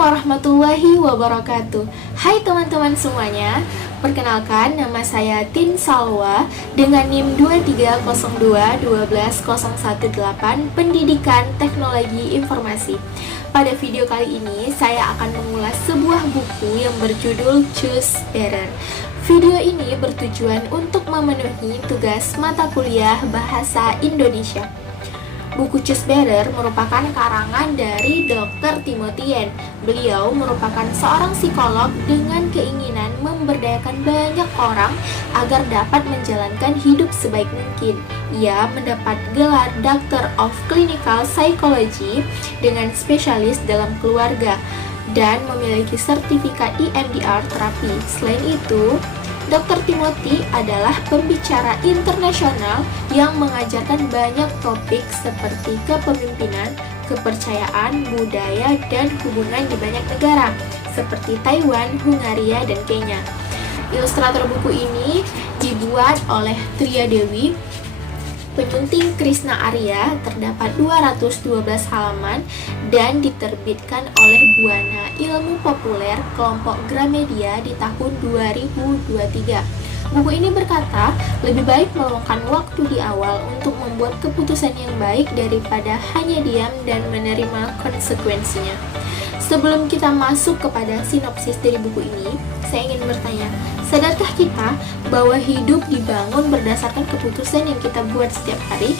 warahmatullahi wabarakatuh. Hai teman-teman semuanya, perkenalkan nama saya Tin Salwa dengan NIM 2302-12018 Pendidikan Teknologi Informasi. Pada video kali ini saya akan mengulas sebuah buku yang berjudul Choose Better. Video ini bertujuan untuk memenuhi tugas mata kuliah Bahasa Indonesia. Buku Choose Better merupakan karangan dari Dr. Timothy Yen. Beliau merupakan seorang psikolog dengan keinginan memberdayakan banyak orang agar dapat menjalankan hidup sebaik mungkin. Ia mendapat gelar Doctor of Clinical Psychology dengan spesialis dalam keluarga dan memiliki sertifikat EMDR terapi. Selain itu, Dr. Timothy adalah pembicara internasional yang mengajarkan banyak topik seperti kepemimpinan, kepercayaan, budaya, dan hubungan di banyak negara seperti Taiwan, Hungaria, dan Kenya. Ilustrator buku ini dibuat oleh Tria Dewi. Penyunting Krishna Arya, terdapat 212 halaman dan diterbitkan oleh Buana Ilmu Populer kelompok Gramedia di tahun 2023. Buku ini berkata, lebih baik meluangkan waktu di awal untuk membuat keputusan yang baik daripada hanya diam dan menerima konsekuensinya. Sebelum kita masuk kepada sinopsis dari buku ini, saya ingin bertanya, sadarkah kita bahwa hidup dibangun berdasarkan keputusan yang kita buat setiap hari?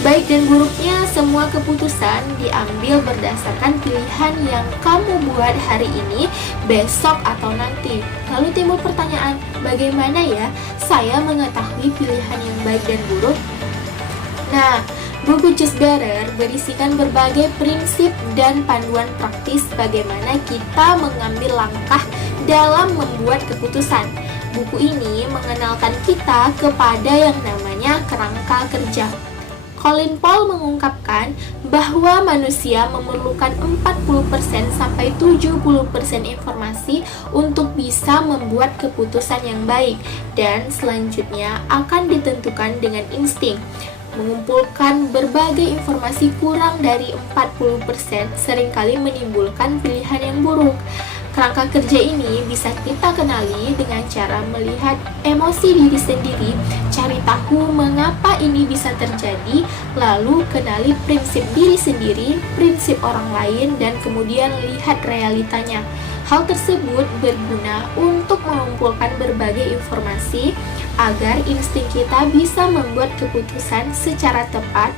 Baik dan buruknya, semua keputusan diambil berdasarkan pilihan yang kamu buat hari ini, besok, atau nanti. Lalu timbul pertanyaan, bagaimana ya saya mengetahui pilihan yang baik dan buruk? Nah, buku Choose Better berisikan berbagai prinsip dan panduan praktis bagaimana kita mengambil langkah dalam membuat keputusan. Buku ini mengenalkan kita kepada yang namanya kerangka kerja. Colin Powell mengungkapkan bahwa manusia memerlukan 40% sampai 70% informasi untuk bisa membuat keputusan yang baik, dan selanjutnya akan ditentukan dengan insting. Mengumpulkan berbagai informasi kurang dari 40% seringkali menimbulkan pilihan yang buruk. Kerangka kerja ini bisa kita kenali dengan cara melihat emosi diri sendiri, cari tahu mengapa ini bisa terjadi, lalu kenali prinsip diri sendiri, prinsip orang lain, dan kemudian lihat realitanya. Hal tersebut berguna untuk mengumpulkan berbagai informasi agar insting kita bisa membuat keputusan secara tepat,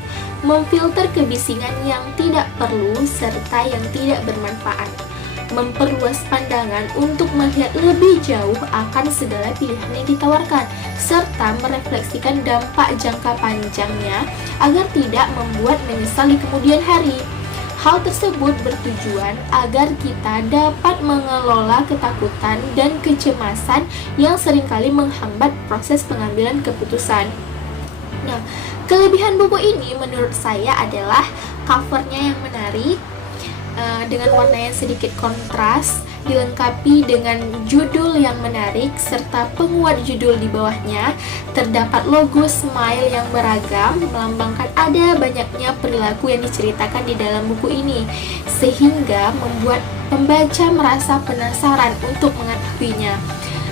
memfilter kebisingan yang tidak perlu serta yang tidak bermanfaat, memperluas pandangan untuk melihat lebih jauh akan segala pilihan yang ditawarkan, serta merefleksikan dampak jangka panjangnya agar tidak membuat menyesal di kemudian hari. Hal tersebut bertujuan agar kita dapat mengelola ketakutan dan kecemasan yang seringkali menghambat proses pengambilan keputusan. Nah, kelebihan buku ini menurut saya adalah covernya yang menarik, dengan warna yang sedikit kontras, dilengkapi dengan judul yang menarik serta penguat judul di bawahnya. Terdapat logo smile yang beragam melambangkan ada banyaknya perilaku yang diceritakan di dalam buku ini, sehingga membuat pembaca merasa penasaran untuk mengetahuinya.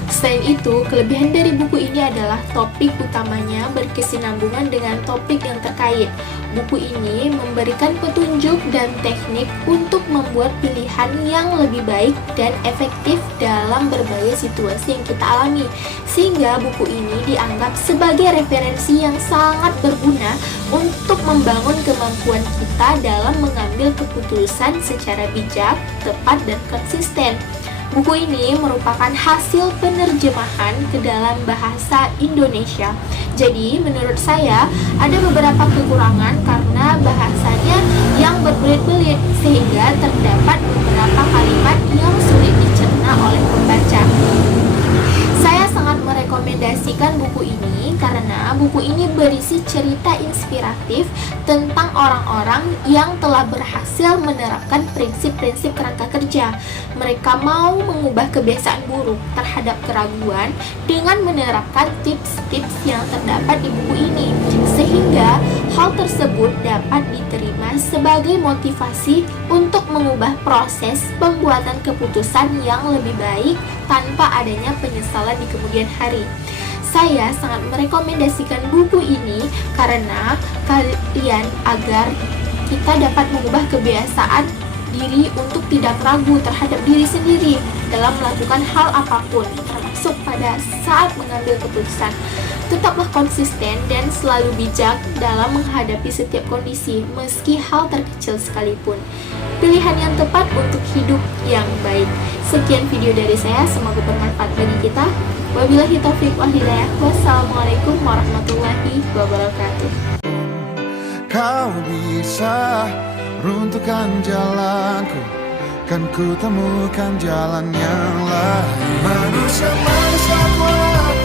Selain itu, kelebihan dari buku ini adalah topik utamanya berkesinambungan dengan topik yang terkait. Buku ini memberikan petunjuk dan teknik untuk membuat pilihan yang lebih baik dan efektif dalam berbagai situasi yang kita alami, sehingga buku ini dianggap sebagai referensi yang sangat berguna untuk membangun kemampuan kita dalam mengambil keputusan secara bijak, tepat, dan konsisten. Buku ini merupakan hasil penerjemahan ke dalam bahasa Indonesia. Jadi, menurut saya ada beberapa kekurangan karena bahasanya yang berbelit-belit, sehingga terdapat beberapa kalimat yang sulit dicerna oleh pembaca. Saya sangat merekomendasikan buku ini karena mana buku ini berisi cerita inspiratif tentang orang-orang yang telah berhasil menerapkan prinsip-prinsip kerangka kerja. Mereka mau mengubah kebiasaan buruk terhadap keraguan dengan menerapkan tips-tips yang terdapat di buku ini, sehingga hal tersebut dapat diterima sebagai motivasi untuk mengubah proses pembuatan keputusan yang lebih baik tanpa adanya penyesalan di kemudian hari. Saya sangat merekomendasikan buku ini karena kalian agar kita dapat mengubah kebiasaan diri untuk tidak ragu terhadap diri sendiri dalam melakukan hal apapun, termasuk pada saat mengambil keputusan. Tetaplah konsisten dan selalu bijak dalam menghadapi setiap kondisi, meski hal terkecil sekalipun. Pilihan yang tepat untuk hidup yang baik. Sekian video dari saya, semoga bermanfaat bagi kita. Wabillahi taufiq wal hidayah. Wassalamualaikum warahmatullahi wabarakatuh. Kau bisa runtuhkan jalanku, kan ku temukan jalan yang lain. Manusia kuat